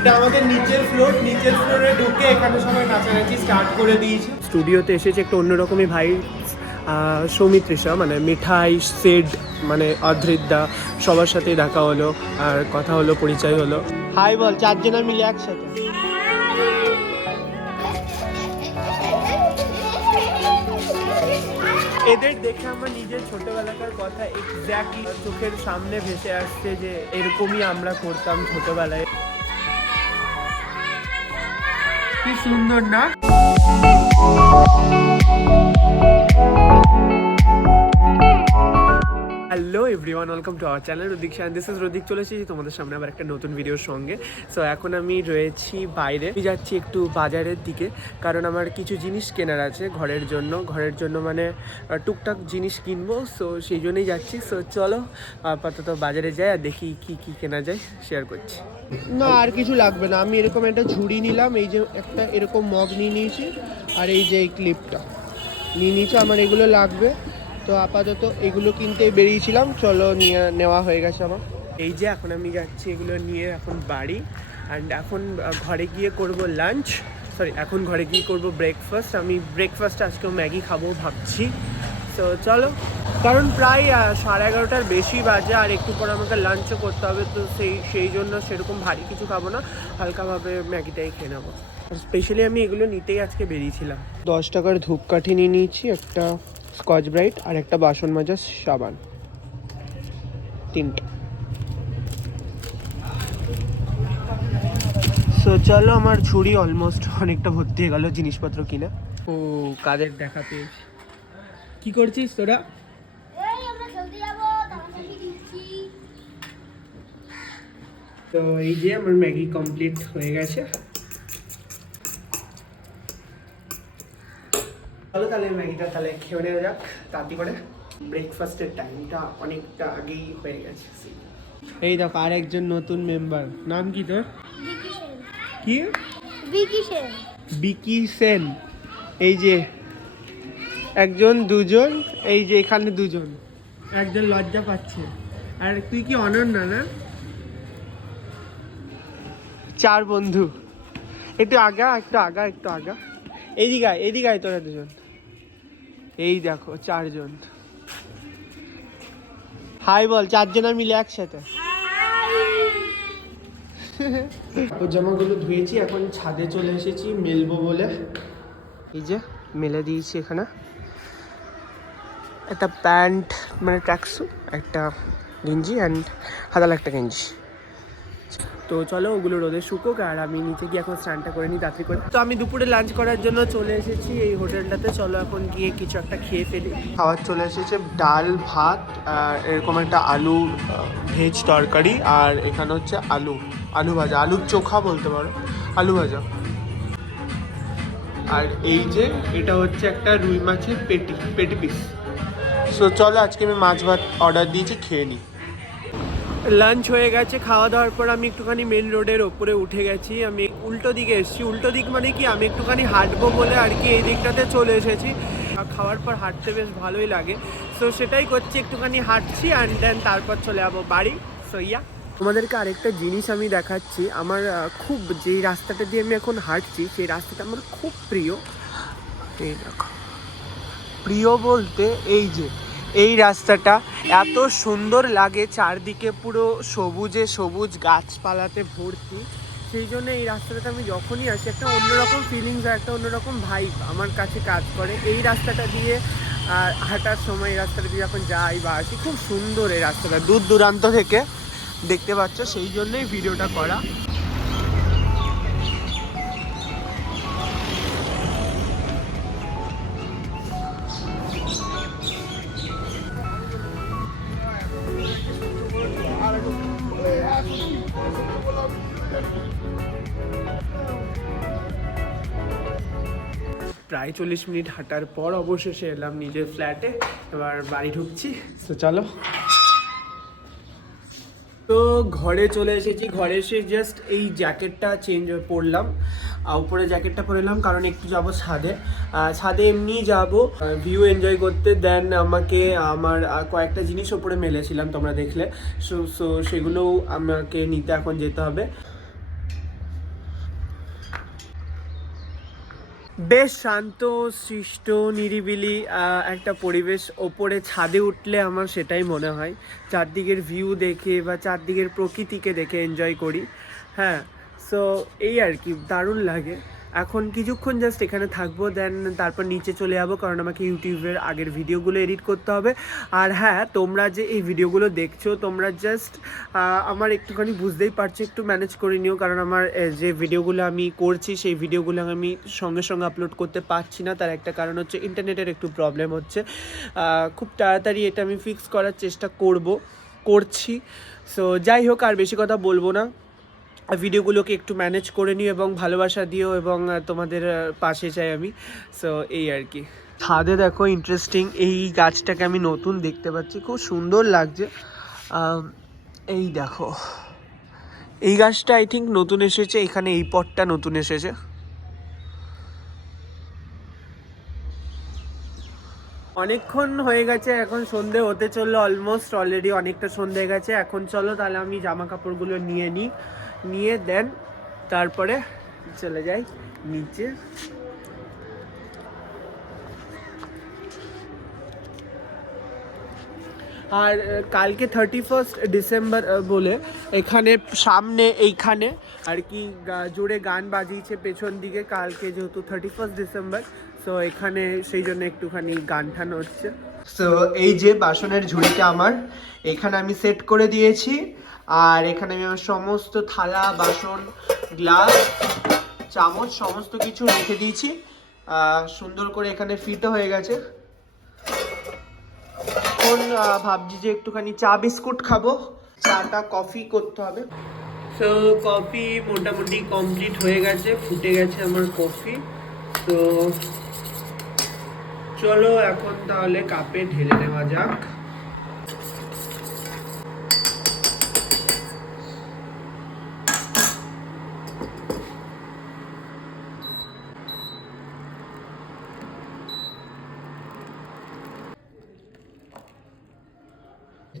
এটা আমাদের নিচের ফ্লোরে ঢুকে এখানে সবাই নাচানাচি স্টার্ট করে দিয়েছে। স্টুডিওতে এসেছে একটু অন্যরকমই ভাই। সৌমিত্রিষা মানে মিঠাই, সেড মানে অধৃতদা সবার সাথেই দেখা হলো আর কথা হলো, পরিচয় হলো। হাই বল, চারজনা মিলে একসাথে। এদের দেখে আমার নিজের ছোটবেলাকার কথা এক্স্যাক্টলি চোখের সামনে ভেসে আসছে যে এরকমই আমরা করতাম ছোটবেলায়। কি সুন্দর না? Hello everyone, welcome to our channel Rodik Shan. This is Rodik. চলে এসেছি তোমাদের সামনে আবার একটা নতুন ভিডিওর সঙ্গে। সো এখন আমি রয়েছি বাইরে, আমি যাচ্ছি একটু বাজারের দিকে, কারণ আমার কিছু জিনিস কেনার আছে ঘরের জন্য মানে টুকটাক জিনিস কিনবো। সো সেই জন্যই যাচ্ছি। সো চলো আপাতত বাজারে যাই আর দেখি কি কি কেনা যায়, শেয়ার করছি। না আর কিছু লাগবে না, আমি এরকম একটা ঝুড়ি নিলাম, এই যে একটা এরকম মগ নিয়ে নিয়েছি, আর এই যে এই ক্লিপটা নিয়ে নিয়েছি, আমার এগুলো লাগবে। তো আপাতত এগুলো কিনতে বেরিয়েছিলাম, চলো নেওয়া হয়ে গেছে আমার। এই যে এখন আমি যাচ্ছি এগুলো নিয়ে এখন বাড়ি, অ্যান্ড এখন ঘরে গিয়ে করব লাঞ্চ, এখন ঘরে গিয়ে করব ব্রেকফাস্ট। আমি ব্রেকফাস্টে আজকেও ম্যাগি খাবো ভাবছি। তো চলো, কারণ প্রায় 11:30টার বেশি বাজে, আর একটু পর আমাকে লাঞ্চও করতে হবে। তো সেই জন্য সেরকম ভারী কিছু খাবো না, হালকাভাবে ম্যাগিটাই খেয়ে নেবো। স্পেশালি আমি এগুলো নিতেই আজকে বেরিয়েছিলাম। 10 টাকার ধূপকাঠি নিয়ে নিয়েছি, একটা স্কচ ব্রাইট আর একটা বাসন মাজার সাবান, 3টা। সো চলো, আমার ঝুড়ি অলমোস্ট অনেকটা ভর্তি হয়ে গেল জিনিসপত্র কিনে। ও কাদের দেখা পেয়েছি। কি করছিস তোরা? তো এই যে আমার ম্যাগি কমপ্লিট হয়ে গেছে। চলো তাহলে ম্যাগিটা তাহলে খেয়ে নেওয়া যাক তাড়াতাড়ি করে। ব্রেকফাস্টের টাইমটা অনেকটা আগেই হয়ে গেছে। এই দেখো আর একজন নতুন মেম্বার। নাম কি তোর? কি? বিকি সেন। এই যে একজন, দুজন, এই যে এখানে দুজন, একজন লজ্জা পাচ্ছে। আর তুই কি অনন্যা না? 4 বন্ধু। একটু আগা এদিকে তোরা দুজন। এই দেখো 4 জন। হাই বল, 4 জনা মিলে একসাথে। জামাগুলো ধুয়েছি, এখন ছাদে চলে এসেছি মেলবো বলে। এই যে মেলে দিয়েছি এখানে একটা প্যান্ট মানে ট্র্যাকস্যুট, একটা গেঞ্জি অ্যান্ড হাতাল একটা গেঞ্জি। তো চলো ওগুলো রোদে শুকুক, আর আমি নিচে গিয়ে এখন স্নানটা করে নিই তাড়াতাড়ি করে। তো আমি দুপুরে লাঞ্চ করার জন্য চলে এসেছি এই হোটেলটাতে। চলো এখন গিয়ে কিছু একটা খেয়ে ফেলি। খাবার চলে এসেছে, ডাল, ভাত, আর এরকম একটা আলু ভেজ তরকারি, আর এখানে হচ্ছে আলু ভাজা, আলুর চোখা বলতে পারো, আলু ভাজা। আর এই যে এটা হচ্ছে একটা রুই মাছের পেটি পিস। সো চলো আজকে আমি মাছ ভাত অর্ডার দিয়েছি, খেয়ে নিই। লাঞ্চ হয়ে গেছে, খাওয়া দাওয়ার পর আমি একটুখানি মেন রোডের ওপরে উঠে গেছি। আমি উল্টো দিকে এসেছি। উল্টো দিক মানে কি, আমি একটুখানি হাঁটবো বলে আর কি এই দিকটাতে চলে এসেছি। খাওয়ার পর হাঁটতে বেশ ভালোই লাগে, সো সেটাই করছি, একটুখানি হাঁটছি অ্যান্ড দেন তারপর চলে যাবো বাড়ি। সো ইয়া, তোমাদেরকে আরেকটা জিনিস আমি দেখাচ্ছি। আমার খুব, যেই রাস্তাটা দিয়ে আমি এখন হাঁটছি সেই রাস্তাটা আমার খুব প্রিয়। এই দেখো, প্রিয় বলতে এই যে এই রাস্তাটা এত সুন্দর লাগে, চারদিকে পুরো সবুজে সবুজ, গাছপালাতে ভর্তি। সেই জন্য এই রাস্তাটাতে আমি যখনই আসি একটা অন্যরকম ফিলিংস আর একটা অন্যরকম ভাইব আমার কাছে কাজ করে। এই রাস্তাটা দিয়ে হাঁটার সময়, এই রাস্তাটা দিয়ে যখন যাই বা আসি, খুব সুন্দর এই রাস্তাটা, দূর দূরান্ত থেকে দেখতে পাচ্ছ, সেই জন্যই ভিডিওটা করা। প্রায় 40 মিনিট হাঁটার পর অবশেষে এলাম নিজের ফ্ল্যাটে। এবার বাড়ি ঢুকছি। তো চলো, তো ঘরে চলে এসেছি। ঘরে এসে জাস্ট এই জ্যাকেটটা পরলাম, উপরে জ্যাকেটটা পরলাম কারণ একটু যাব ছাদে এমনি যাব ভিউ এনজয় করতে। দেন আমাকে আমার কয়েকটা জিনিস ওপরে মেলেছিলাম, তোমরা দেখলে। সো সেগুলোও আমাকে নিতে এখন যেতে হবে। বেশ শান্ত সৃষ্ট নিরিবিলি একটা পরিবেশ। ওপরে ছাদে উঠলে আমার সেটাই মনে হয়, চারদিকের ভিউ দেখে বা চারদিকের প্রকৃতিকে দেখে এনজয় করি। হ্যাঁ, সো এই আর কি, দারুণ লাগে। এখন কিছুক্ষণ জাস্ট এখানে থাকবো, দেন তারপর নিচে চলে যাবো, কারণ আমাকে ইউটিউবের আগের ভিডিওগুলো এডিট করতে হবে। আর হ্যাঁ, তোমরা যে এই ভিডিওগুলো দেখছো, তোমরা জাস্ট আমার একটুখানি বুঝতেই পারছো, একটু ম্যানেজ করে নিও, কারণ আমার যে ভিডিওগুলো আমি করছি সেই ভিডিওগুলো আমি সঙ্গে সঙ্গে আপলোড করতে পারছি না। তার একটা কারণ হচ্ছে ইন্টারনেটের একটু প্রবলেম হচ্ছে। খুব তাড়াতাড়ি এটা আমি ফিক্স করার চেষ্টা করছি। সো যাই হোক, আর বেশি কথা বলবো না, ভিডিওগুলোকে একটু ম্যানেজ করে নিও এবং ভালোবাসা দিও, এবং তোমাদের পাশে চাই আমি। সো এই আর কি। ছাদে দেখো, ইন্টারেস্টিং এই গাছটাকে আমি নতুন দেখতে পাচ্ছি, খুব সুন্দর লাগছে। এই দেখো, এই গাছটা আই থিঙ্ক নতুন এসেছে এখানে, এই পটটা নতুন এসেছে। অনেকক্ষণ হয়ে গেছে, এখন সন্ধে হতে চললো, অলমোস্ট অলরেডি অনেকটা সন্ধে হয়ে গেছে। এখন চলো তাহলে আমি জামা কাপড়গুলো নিয়ে দেন তারপরে চলে যাই নিচে। আর কালকে 31 ডিসেম্বর বলে এখানে সামনে এইখানে আর কি জোরে গান বাজিয়েছে পেছন দিকে, কালকে যেহেতু 31 ডিসেম্বর। সো এখানে সেই জন্য একটুখানি গান ঠান হচ্ছে। সো এই যে বাসনের ঝুড়িটা আমার এখানে আমি সেট করে দিয়েছি, আর এখানে আমি আমার সমস্ত থালা বাসন গ্লাস চামচ সমস্ত কিছু রেখে দিয়েছি। সুন্দর করে এখানে ফিটও হয়ে গেছে। এখন ভাবছি যে একটুখানি চা বিস্কুট খাবো, চাটা কফি করতে হবে। তো কফি মোটামুটি কমপ্লিট হয়ে গেছে, ফুটে গেছে আমার কফি। তো চলো এখন তাহলে কাপে ঢেলে নেওয়া যাক।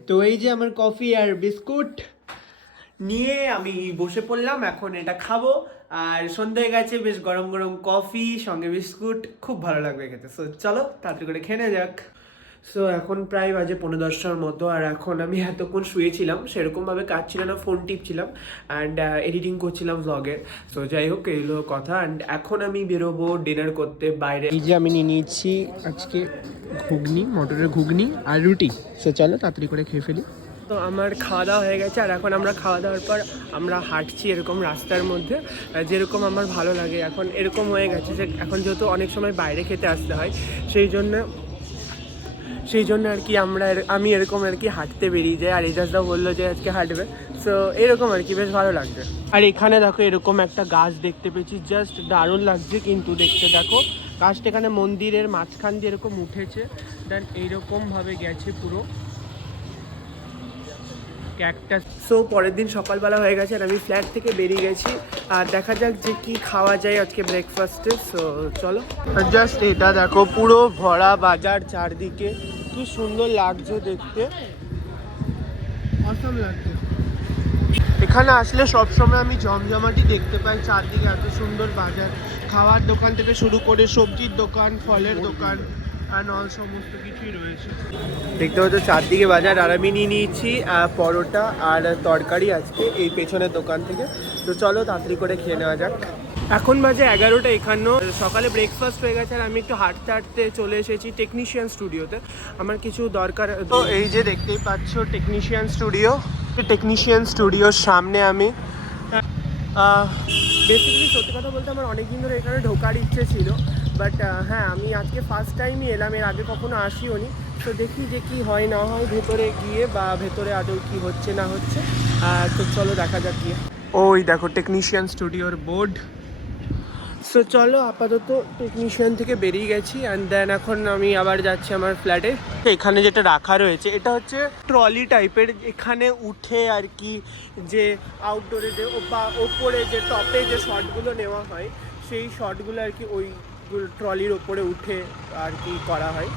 তো এই যে আমার কফি আর বিস্কুট নিয়ে আমি বসে পড়লাম, এখন এটা খাবো। আর সন্ধ্যে গেছে, বেশ গরম গরম কফি সঙ্গে বিস্কুট, খুব ভালো লাগবে খেতে। সো চলো তাড়াতাড়ি করে খেয়ে নেওয়া যাক। সো এখন প্রায় বাজে 11:10টার মতো, আর এখন আমি এতক্ষণ শুয়েছিলাম, সেরকমভাবে কাজ ছিল না, ফোন টিপছিলাম অ্যান্ড এডিটিং করছিলাম ভ্লগের। সো যাই হোক, এইগুলো কথা। অ্যান্ড এখন আমি বেরোবো ডিনার করতে বাইরে। এই যে আমি নিয়ে নিয়েছি আজকে ঘুগনি, মটরের ঘুগনি আর রুটি। সো চলো তাড়াতাড়ি করে খেয়ে ফেলি। তো আমার খাওয়া দাওয়া হয়ে গেছে, আর এখন আমরা খাওয়া দাওয়ার পর আমরা হাঁটছি এরকম রাস্তার মধ্যে, যেরকম আমার ভালো লাগে। এখন এরকম হয়ে গেছে যে এখন যেহেতু অনেক সময় বাইরে খেতে আসতে হয়, সেই জন্য আর কি আমি এরকম আর কি হাঁটতে বেরিয়ে যাই। আর এজাজদাও বললো যে আজকে হাঁটবে, সো এরকম আর কি, বেশ ভালো লাগছে। আর এখানে দেখো এরকম একটা গাছ দেখতে পেয়েছি, জাস্ট দারুণ লাগছে কিন্তু দেখতে। দেখো গাছটা এখানে মন্দিরের মাঝখান দিয়ে এরকম উঠেছে, দেন এইরকমভাবে গেছে পুরো ক্যাকটাস। সো পরের দিন সকালবেলা হয়ে গেছে, আর আমি ফ্ল্যাট থেকে বেরিয়ে গেছি। আর দেখা যাক যে কি খাওয়া যায় আজকে ব্রেকফাস্টে। সো চলো। জাস্ট এটা দেখো, পুরো ভরা বাজার, চারদিকে কি সুন্দর লাগছে দেখতে, অসাম লাগছে। এখানে আসলে সবসময় আমি জমজমাটি দেখতে পাই, চারদিকে এত সুন্দর বাজার, খাওয়ার দোকান থেকে শুরু করে সবজির দোকান, ফলের দোকান আর অল সমস্ত কিছুই রয়েছে। দেখতে পাচ্ছ চারদিকে বাজার। আর আমি নিয়ে নিয়েছি পরোটা আর তরকারি আজকে এই পেছনের দোকান থেকে। তো চলো তাড়াতাড়ি করে খেয়ে নেওয়া যাক। এখন বাজে 11:51। সকালে ব্রেকফাস্ট হয়ে গেছে, আর আমি একটু হাঁটতে চলে এসেছি টেকনিশিয়ান স্টুডিওতে, আমার কিছু দরকার। তো এই যে দেখতেই পাচ্ছ টেকনিশিয়ান স্টুডিওর সামনে আমি বেসিক্যালি সত্যি কথা বলতে আমার অনেকদিন ধরে এখানে ঢোকার ইচ্ছে ছিল, বাট হ্যাঁ আমি আজকে ফার্স্ট টাইমই এলাম, এর আগে কখনো আসিও নি। তো দেখি যে কি হয় না হয় ভেতরে গিয়ে, বা ভেতরে আদৌ কি হচ্ছে না হচ্ছে। তো চলো দেখা যাক গিয়ে। ওই দেখো টেকনিশিয়ান স্টুডিওর বোর্ড। সো চলো আপাতত টেকনিশিয়ান থেকে বেরিয়ে গেছি, অ্যান্ড দেন এখন আমি আবার যাচ্ছি আমার ফ্ল্যাটে। এখানে যেটা রাখা রয়েছে এটা হচ্ছে ট্রলি টাইপের, এখানে উঠে আর কি যে আউটডোরে যে বা ওপরে যে টপে যে শটগুলো নেওয়া হয়, সেই শটগুলো আর কি ওই ট্রলির ওপরে উঠে আর কি করা হয়।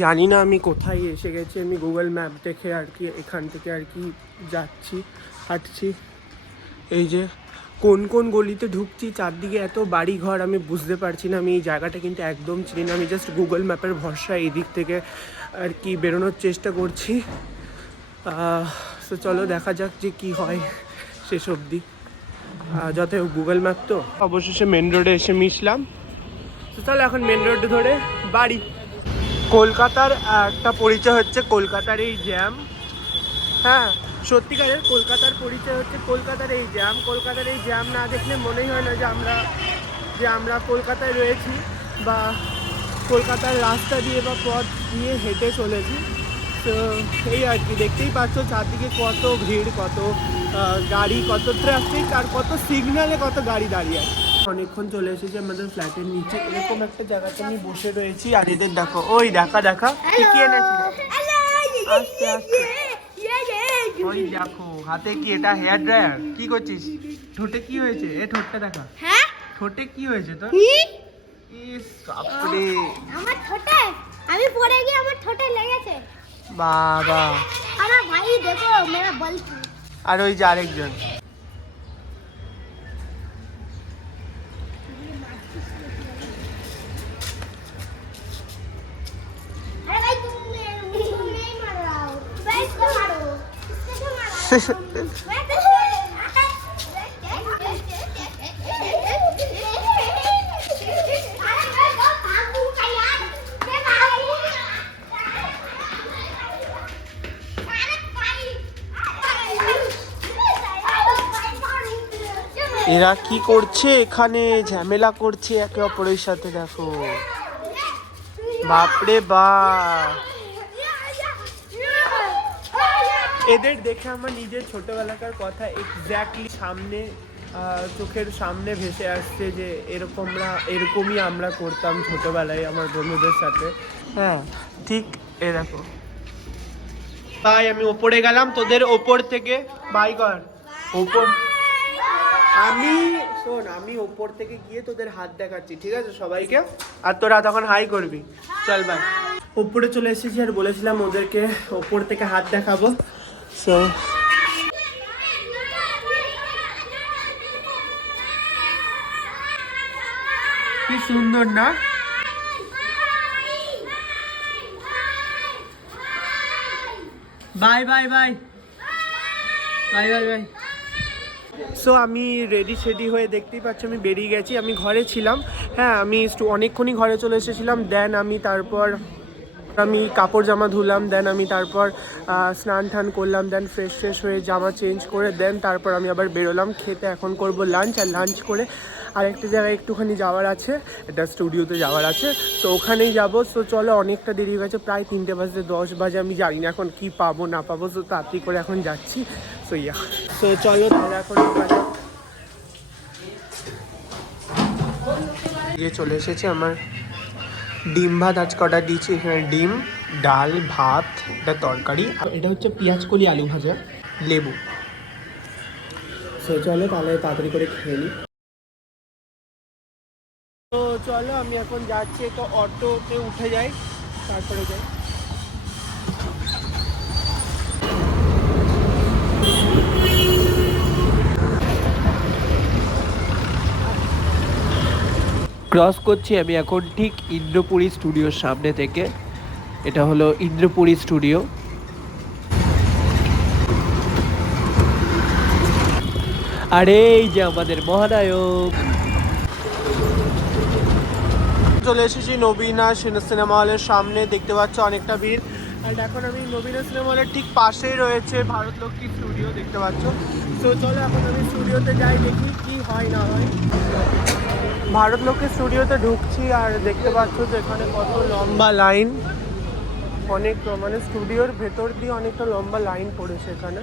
জানি না আমি কোথায় এসে গেছি, আমি গুগল ম্যাপ দেখে আর কি এখান থেকে আর কি হাঁটছি। এই যে কোন কোন গলিতে ঢুকছি, চারদিকে এত বাড়ি ঘর, আমি বুঝতে পারছি না। আমি এই জায়গাটা কিন্তু একদম চিনি না, আমি জাস্ট গুগল ম্যাপের ভরসা এই দিক থেকে আর কি বেরোনোর চেষ্টা করছি। তো চলো দেখা যাক যে কী হয় শেষ অবধি। যাতে গুগল ম্যাপ তো অবশেষে মেন রোডে এসে মিশলাম। তো চলো এখন মেন রোড ধরে বাড়ি। কলকাতার একটা পরিচয় হচ্ছে কলকাতার এই জ্যাম। হ্যাঁ, সত্যিকারের কলকাতার পরিচয় হচ্ছে কলকাতার এই জ্যাম। কলকাতার এই জ্যাম না দেখলে মনেই হয় না যে আমরা কলকাতায় রয়েছি বা কলকাতার রাস্তা দিয়ে বা পথ দিয়ে হেঁটে চলেছি। তো এই আর কি, দেখতেই পাচ্ছ চারদিকে কত ভিড়, কত গাড়ি, কত ট্রাফিক, আর কত সিগন্যালে কত গাড়ি দাঁড়িয়ে আছে। অনেকক্ষণ চলে এসেছি আমাদের ফ্ল্যাটের নিচে, এরকম একটা জায়গাতে আমি বসে রয়েছি। আর এদের দেখো, ওই দেখা কি এনেছি, আস্তে আস্তে, ওই দেখো হাতে কি, এটা হেয়ার ড্রায়ার। কি করছিস? ঠোঁটে কি হয়েছে? এ ঠোঁটটা দেখা, হ্যাঁ ঠোঁটে কি হয়েছে তোর? ইস বাপরে, আমার ঠোঁটে, আমি পড়ে গিয়ে আমার ঠোঁটে লেগেছে বাবা। আমার ভাই দেখো মেরা বলছি। আর ওই যে আরেকজন, अरे भाई तुम नहीं मार रहा हो, बैठ के मारो, इससे मारो, बैठ के। এরা কি করছে এখানে? ঝামেলা করছে একে অপরের সাথে, দেখো বাপরে বাপ। এদের দেখে আমার নিজের ছোটবেলাকার কথা এক্স্যাক্টলি সামনে, চোখের সামনে ভেসে আসছে যে এরকমই আমরা করতাম ছোটবেলায় আমার বন্ধুদের সাথে। হ্যাঁ ঠিক, এ দেখো ভাই আমি ওপরে গেলাম, তোদের ওপর থেকে বাই কর ওপর। আমি ওপর থেকে গিয়ে তোদের হাত দেখাচ্ছি, ঠিক আছে সবাইকে, আর তোরা তখন হাই করবি। চল ভাই, ওপরে চলে এসেছি আর বলেছিলাম ওদেরকে ওপর থেকে হাত দেখাবো। সো কি সুন্দর না? Bye bye bye bye bye bye. So আমি রেডি হয়ে, দেখতেই পাচ্ছ আমি বেরিয়ে গেছি। আমি ঘরে ছিলাম, হ্যাঁ আমি অনেকক্ষণই ঘরে চলে এসেছিলাম। দেন আমি কাপড় জামা ধুলাম, দেন আমি তারপর স্নান টান করলাম, দেন ফ্রেশ হয়ে জামা চেঞ্জ করে দেন তারপর আমি আবার বেরোলাম খেতে। এখন করব লাঞ্চ, আর লাঞ্চ করে আরেকটা জায়গায় একটুখানি যাওয়ার আছে, এটা স্টুডিওতে যাওয়ার আছে, তো ওখানেই যাবো। সো চলো, অনেকটা দেরি হয়ে গেছে, প্রায় 3:10 বাজে। আমি জানি না এখন কি পাবো না পাবো, সো তাড়াতাড়ি করে এখন যাচ্ছি। সো চলো তাহলে এখন গিয়ে চলে এসেছি। আমার ডিম ভাত আজকে অর্ডার দিয়েছি, এখানে ডিম, ডাল, ভাত, এটা তরকারি, আর এটা হচ্ছে পেঁয়াজ কলি আলু ভাজা, লেবু। সো চলো তাহলে তাড়াতাড়ি করে খেয়ে নিই। তো চলো আমি এখন যাচ্ছি, তো অটোতে উঠে যাই, তারপরে যাই। ক্রস করছি আমি এখন ঠিক ইন্দ্রপুরী স্টুডিওর সামনে থেকে। এটা হলো ইন্দ্রপুরী স্টুডিও। আর এই যে আমাদের মহানায়ক। চলে এসেছি নবীনা সিনেমা হলের সামনে, দেখতে পাচ্ছ অনেকটা ভিড়। আর এখন আমি নবীনা সিনেমা হলের ঠিক পাশেই রয়েছে ভারতলক্ষ্মী স্টুডিও, দেখতে পাচ্ছ। তো চলো এখন আমি স্টুডিওতে যাই, দেখি কি হয় না হয়। ভারতলক্ষ্মী স্টুডিওতে ঢুকছি আর দেখতে পাচ্ছ যে এখানে কত লম্বা লাইন, অনেক মানে স্টুডিওর ভেতর দিয়ে অনেকটা লম্বা লাইন পড়েছে এখানে।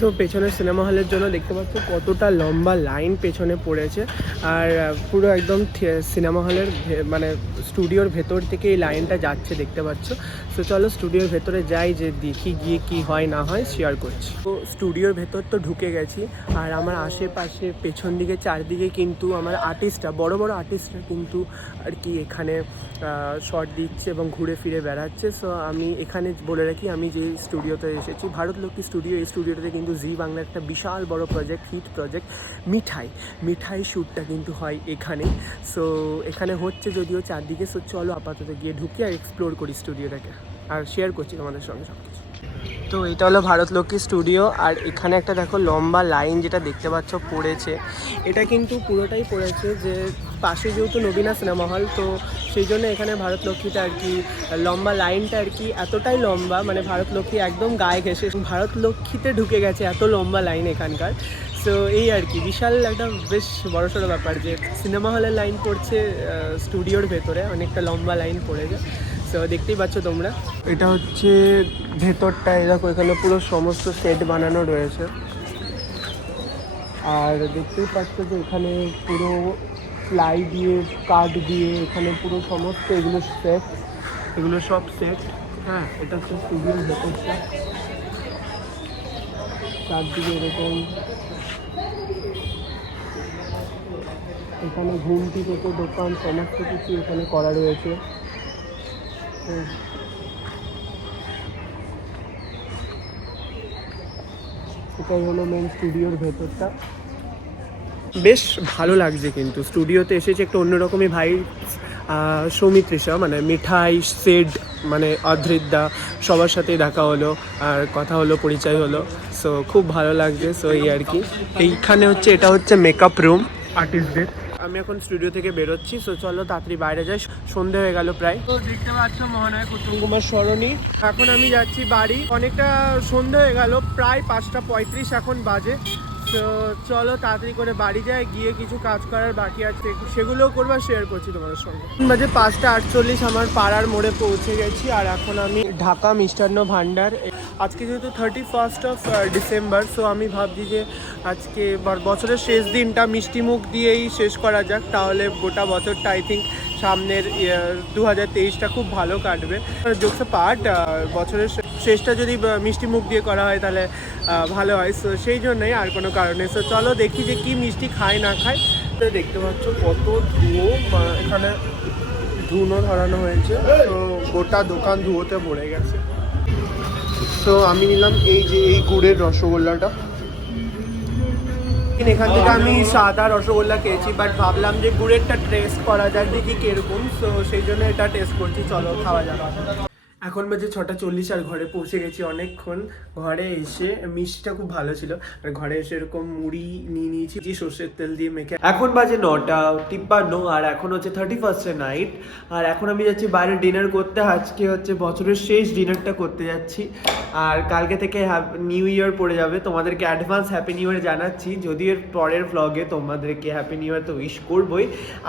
তো পেছনের সিনেমা হলের জন্য দেখতে পাচ্ছ কতটা লম্বা লাইন পেছনে পড়েছে, আর পুরো একদম সিনেমা হলের মানে স্টুডিওর ভেতর থেকে এই লাইনটা যাচ্ছে, দেখতে পাচ্ছ। তো চলো স্টুডিওর ভেতরে যাই, যে দেখি গিয়ে কি হয় না হয় শেয়ার করছি। তো স্টুডিওর ভেতর তো ঢুকে গেছি, আর আমার আশেপাশে পেছন দিকে চারদিকে কিন্তু আমার আর্টিস্টরা, বড় বড় আর্টিস্টরা কিন্তু আর কি এখানে শর্ট দিচ্ছে এবং ঘুরে ফিরে বেড়াচ্ছে। সো আমি এখানে বলে রাখি, আমি যে স্টুডিওতে এসেছি ভারতলক্ষ্মী স্টুডিও, এই স্টুডিওতে কিন্তু কিন্তু জি বাংলার একটা বিশাল বড় প্রজেক্ট, হিট প্রজেক্ট মিঠাই শ্যুটটা কিন্তু হয় এখানে। সো এখানে হচ্ছে যদিও চারদিকে। সো চলো আপাতত গিয়ে ঢুকি আর এক্সপ্লোর করি স্টুডিওটাকে, আর শেয়ার করছি তোমাদের সঙ্গে সব কিছু। তো এটা হলো ভারতলক্ষ্মী স্টুডিও, আর এখানে একটা দেখো লম্বা লাইন যেটা দেখতে পাচ্ছ পড়েছে, এটা কিন্তু পুরোটাই পড়েছে যে পাশে যেহেতু নবীনা সিনেমা হল, তো সেই জন্য এখানে ভারতলক্ষ্মীটা আর কি লম্বা লাইনটা আর কি এতটাই লম্বা, মানে ভারতলক্ষ্মী একদম গায়ে ঘেঁষে ভারতলক্ষ্মীতে ঢুকে গেছে, এত লম্বা লাইন এখানকার। সো এই আর কি বিশাল একটা বেশ বড়সড় ব্যাপার যে সিনেমা হলের লাইন পড়ছে স্টুডিওর ভেতরে, অনেকটা লম্বা লাইন পড়েছে। সো দেখতেই পাচ্ছ তোমরা, এটা হচ্ছে ভেতরটা, এরকম এখানে পুরো সমস্ত সেট বানানো রয়েছে। আর দেখতেই পাচ্ছ যে এখানে পুরো প্লাই দিয়ে কাঠ দিয়ে এখানে পুরো সমস্ত এগুলো সেট, এগুলো সব সেট। হ্যাঁ, এটা হচ্ছে স্টুডিওর ভেতরটা, চারদিকে এরকম এখানে ঘুমটি থেকে দোকান সমস্ত কিছু এখানে করা রয়েছে। এটাই হলো মেন স্টুডিওর ভেতরটা। বেশ ভালো লাগছে কিন্তু স্টুডিওতে এসেছে একটা অন্যরকমই ভাই। সৌমিত্রিষা মানে মিঠাই, সেড মানে অধৃতদা, সবার সাথেই দেখা হলো আর কথা হলো, পরিচয় হলো। সো খুব ভালো লাগছে। সো এই আর কি, এইখানে হচ্ছে এটা হচ্ছে মেকআপ রুম আর্টিস্টদের। আমি এখন স্টুডিও থেকে বেরোচ্ছি। সো চলো তাড়াতাড়ি বাইরে যাই, সন্ধে হয়ে গেল প্রায়। তো দেখতে পাচ্ছ মহানায়ক উত্তম কুমার সরণি। এখন আমি যাচ্ছি বাড়ি, অনেকটা সন্ধে হয়ে গেল, প্রায় 5:35 এখন বাজে। তো চলো তাড়াতাড়ি করে বাড়ি যাই, গিয়ে কিছু কাজ করার বাকি আছে সেগুলোও করবো, শেয়ার করছি তোমাদের সঙ্গে। বাজে 5:48, আমার পাড়ার মোড়ে পৌঁছে গেছি। আর এখন আমি ঢাকা মিষ্টান্ন ভাণ্ডার, আজকে যেহেতু 31 ডিসেম্বর, সো আমি ভাবছি যে আজকে বছরের শেষ দিনটা মিষ্টিমুখ দিয়েই শেষ করা যাক, তাহলে গোটা বছরটা আই থিঙ্ক সামনের 2023টা খুব ভালো কাটবে। জোকস পার্ট, বছরের শেষটা যদি মিষ্টি মুখ দিয়ে করা হয় তাহলে ভালো হয়। সো সেই জন্যই, আর কোনো কারণে। সো চলো দেখি যে কি মিষ্টি খায় না খায়। তো দেখতে পাচ্ছ কত ধুয়ো, এখানে ধুনো ধরানো হয়েছে, তো গোটা দোকান ধুয়োতে ভরে গেছে। তো আমি নিলাম এই যে এই গুড়ের রসগোল্লাটা। এখান থেকে আমি সাদা রসগোল্লা খেয়েছি, বাট ভাবলাম যে গুড়েরটা টেস্ট করা যায়, দেখি কিরকম। সো সেই জন্য এটা টেস্ট করছি, চলো খাওয়া যাক। এখন বাজে 6:40 আর ঘরে পৌঁছে গেছি অনেকক্ষণ। ঘরে এসে মিষ্টিটা খুব ভালো ছিল, আর ঘরে এসে এরকম মুড়ি নিয়ে নিয়েছি সর্ষের তেল দিয়ে মেখে। এখন বাজে 9:53 আর এখন হচ্ছে 31 নাইট। আর এখন আমি যাচ্ছি বাইরে ডিনার করতে। আজকে হচ্ছে বছরের শেষ ডিনারটা করতে যাচ্ছি, আর কালকে থেকে নিউ ইয়ার পড়ে যাবে। তোমাদেরকে অ্যাডভান্স হ্যাপি নিউ ইয়ার জানাচ্ছি, যদিও এর পরের ভ্লগে তোমাদেরকে হ্যাপি নিউ ইয়ার তো উইশ করবোই।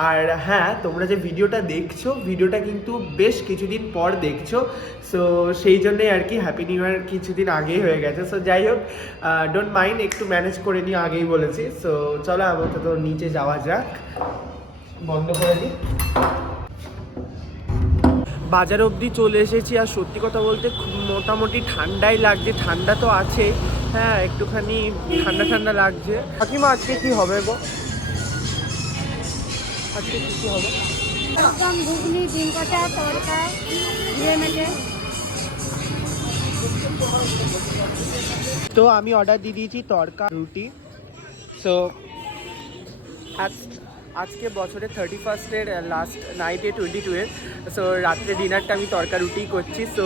আর হ্যাঁ, তোমরা যে ভিডিওটা দেখছো, ভিডিওটা কিন্তু বেশ কিছুদিন পর দেখছো, সো সেই জন্যই আর কি হ্যাপি নিউ ইয়ার কিছুদিন আগেই হয়ে গেছে। সো যাই হোক, ডোন্ট মাইন্ড, একটু ম্যানেজ করে নিয়ে আগেই বলেছি। সো চলো আপাতত নিচে যাওয়া যাক, বন্ধ করে দিই। বাজার অবধি চলে এসেছি, আর সত্যি কথা বলতে মোটামুটি ঠান্ডাই লাগছে। ঠান্ডা তো আছে, হ্যাঁ একটুখানি ঠান্ডা ঠান্ডা লাগছে। কাকিমা আজকে কি হবে গো? আজকে কি হবে? একদম ঘুগনি, ডিম কষা, তড়কা, ঘিয়ে মেটে। তো আমি অর্ডার দিয়ে দিয়েছি তড়কা রুটি। সো আজকে বছরের 31 লাস্ট নাইটে 22 সো রাত্রে ডিনারটা আমি তড়কা রুটিই করছি। সো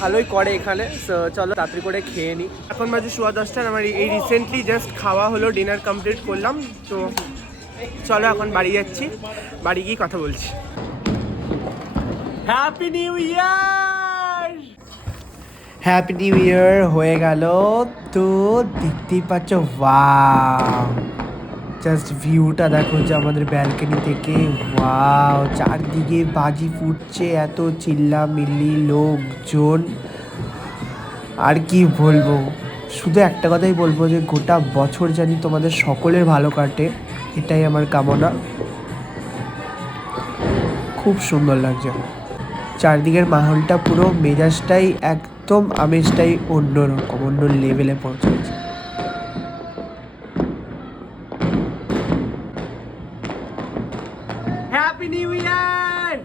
ভালোই করে এখানে। সো চলো তাড়াতাড়ি করে খেয়ে নিই। এখন বাজে 10:15, আমার এই রিসেন্টলি জাস্ট খাওয়া হলো, ডিনার কমপ্লিট করলাম। তো চলো এখন বাড়ি যাচ্ছি, বাড়ি গিয়ে কথা বলছি। Happy new year! Happy new year হয়ে গেল। তো দেখতেই পাচ্ছ, ওয়াও, জাস্ট ভিউটা দেখো যে আমাদের ব্যালকনি থেকে, ওয়াও, চারদিকে বাজি ফুটছে, এত চিল্লামিল্লি লোকজন। আর কি বলবো, শুধু একটা কথাই বলবো যে গোটা বছর জানি তোমাদের সকলের ভালো কাটে, এটাই আমার কামনা। খুব সুন্দর লাগছে চারদিকের মাহলটা, পুরো মেজাজটাই একদম, আমেজটাই অন্যরকম, অন্য লেভেলে পৌঁছেছে। Happy new year!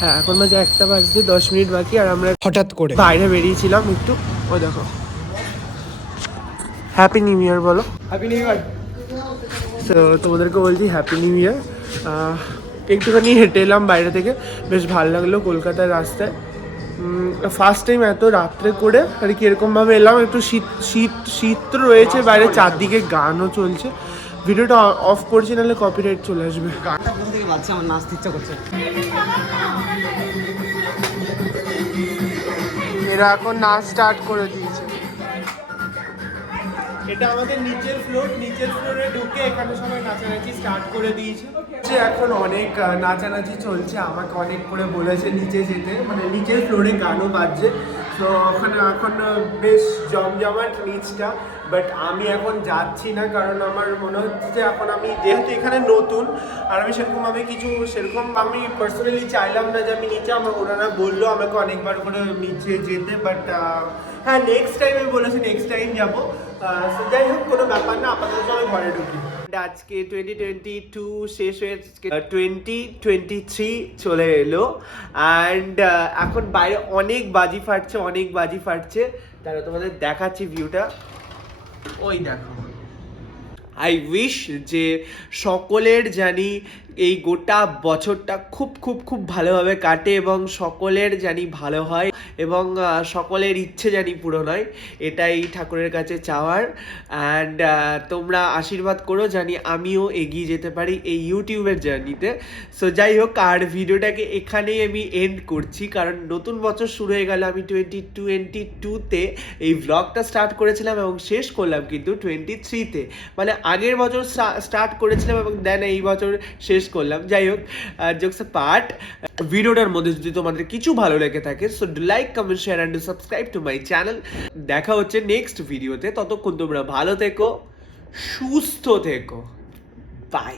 হ্যাঁ এখন বাজে 1টা বাজতে 10 মিনিট বাকি, আর আমরা হঠাৎ করে বাইরে বেরিয়েছিলাম একটু। ও দেখো, হ্যাপি নিউ ইয়ার বলো। Happy new year. তো তোমাদেরকে বলছি হ্যাপি নিউ ইয়ার। একটুখানি হেঁটে এলাম বাইরে থেকে, বেশ ভালো লাগলো কলকাতার রাস্তায়। ফার্স্ট টাইম এত রাত্রে করে আর কি এরকমভাবে এলাম। একটু শীত শীত শীত তো রয়েছে বাইরে, চারদিকে গানও চলছে। ভিডিওটা অফ করছি, নাহলে কপিরাইট চলে আসবে। গানটা কোথা থেকে বাজছে, আমার নাচতে ইচ্ছা করছে। এরা এখন নাচ স্টার্ট করে দিয়েছে। এটা আমাদের নিচের ফ্লোরে ঢুকে এখানে সবাই নাচানাচি স্টার্ট করে দিয়েছে। এখন অনেক নাচানাচি চলছে, আমাকে অনেক করে বলেছে নিচে যেতে, মানে নিচের ফ্লোরে গানও বাজছে। তো ওখানে এখন বেশ জমজমাট নিচটা, বাট আমি এখন যাচ্ছি না, কারণ আমার মনে হচ্ছে যে এখন আমি যেহেতু এখানে নতুন, আর আমি সেরকম আমি পার্সোনালি চাইলাম না যে আমি নিচে, আমার ওনারা বললো আমাকে অনেকবার করে নিচে যেতে, বাট হ্যাঁ নেক্সট টাইম আমি বলেছি নেক্সট টাইম যাবো। যাই হোক, কোনো ব্যাপার না, আপাতত আমি ঘরে ঢুকি। আজকে 2022 শেষ হয়ে 2023 চলে এলো, অ্যান্ড এখন বাইরে অনেক বাজি ফাটছে। তাহলে তোমাদের দেখাচ্ছি ভিউটা, ওই দেখো। আই উইশ যে সকলের জানি এই গোটা বছরটা খুব খুব খুব ভালোভাবে কাটে, এবং সকলের জানি ভালো হয়, এবং সকলের ইচ্ছে জানি পূরণ হয়, এটাই ঠাকুরের কাছে চাওয়ার। অ্যান্ড তোমরা আশীর্বাদ করো জানি আমিও এগিয়ে যেতে পারি এই ইউটিউবের জার্নিতে। সো যাই হোক, আর ভিডিওটাকে এখানেই আমি এন্ড করছি, কারণ নতুন বছর শুরু হয়ে গেল। আমি 2022-তে এই ব্লগটা স্টার্ট করেছিলাম এবং শেষ করলাম কিন্তু 23-তে, মানে আগের বছর স্টার্ট করেছিলাম এবং দেন এই বছর শেষ করলাম। যাই হোক, জোকস পার্ট, ভিডিওটার মধ্যে যদি তোমাদের কিছু ভালো লেগে থাকে, so like, comment, share and subscribe to my channel. দেখা হচ্ছে নেক্সট ভিডিওতে, ততক্ষণ তোমরা ভালো থেকো, সুস্থ থেকো, বাই।